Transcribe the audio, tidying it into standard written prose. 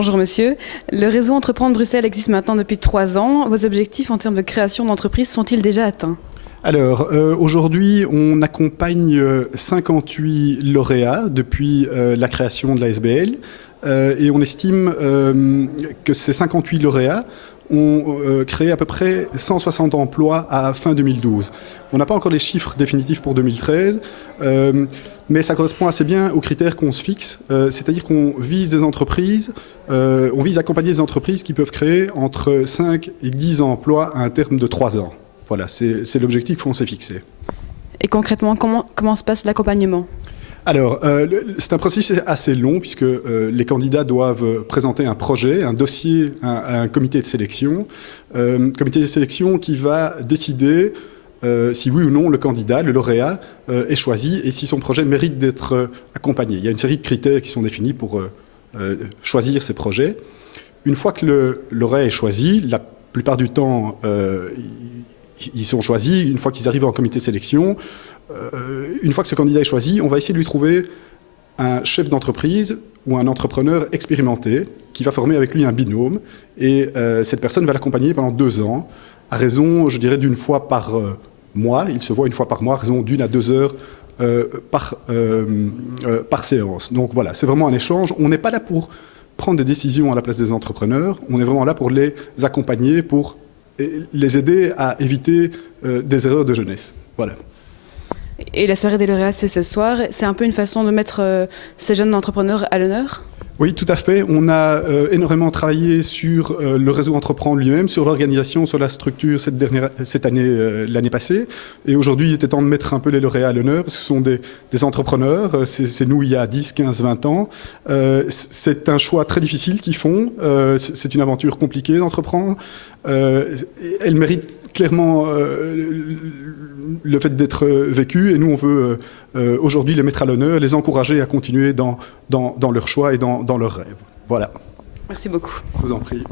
Bonjour monsieur. Le réseau Entreprendre Bruxelles existe maintenant depuis 3 ans. Vos objectifs en termes de création d'entreprise sont-ils déjà atteints? Alors, aujourd'hui, on accompagne 58 lauréats depuis la création de la SBL et on estime que ces 58 lauréats ont créé à peu près 160 emplois à fin 2012. On n'a pas encore les chiffres définitifs pour 2013, mais ça correspond assez bien aux critères qu'on se fixe, c'est-à-dire qu'on vise des entreprises, on vise à accompagner des entreprises qui peuvent créer entre 5 et 10 emplois à un terme de 3 ans. Voilà, c'est l'objectif qu'on s'est fixé. Et concrètement, comment se passe l'accompagnement? Alors, c'est un processus assez long puisque les candidats doivent présenter un projet, un dossier à un comité de sélection. Comité de sélection qui va décider si oui ou non le candidat, le lauréat, est choisi et si son projet mérite d'être accompagné. Il y a une série de critères qui sont définis pour choisir ces projets. Une fois que le lauréat est choisi, la plupart du temps, ils sont choisis. Une fois qu'ils arrivent en comité de sélection, une fois que ce candidat est choisi, on va essayer de lui trouver un chef d'entreprise ou un entrepreneur expérimenté qui va former avec lui un binôme. Et cette personne va l'accompagner pendant 2 ans, à raison, je dirais, d'une fois par mois. Il se voit une fois par mois, à raison d'1 à 2 heures par séance. Donc voilà, c'est vraiment un échange. On n'est pas là pour prendre des décisions à la place des entrepreneurs. On est vraiment là pour les accompagner, pour les aider à éviter des erreurs de jeunesse. Voilà. Et la soirée des lauréats, c'est ce soir. C'est un peu une façon de mettre ces jeunes entrepreneurs à l'honneur? Oui, tout à fait. On a énormément travaillé sur le réseau Entreprendre lui-même, sur l'organisation, sur la structure cette année, l'année passée. Et aujourd'hui, il était temps de mettre un peu les lauréats à l'honneur, parce que ce sont des entrepreneurs. C'est nous il y a 10, 15, 20 ans. C'est un choix très difficile qu'ils font. C'est une aventure compliquée d'entreprendre. Elle mérite clairement le fait d'être vécue. Et nous, on veut aujourd'hui les mettre à l'honneur, les encourager à continuer dans leur choix et dans leurs rêves. Voilà. Merci beaucoup. Je vous en prie.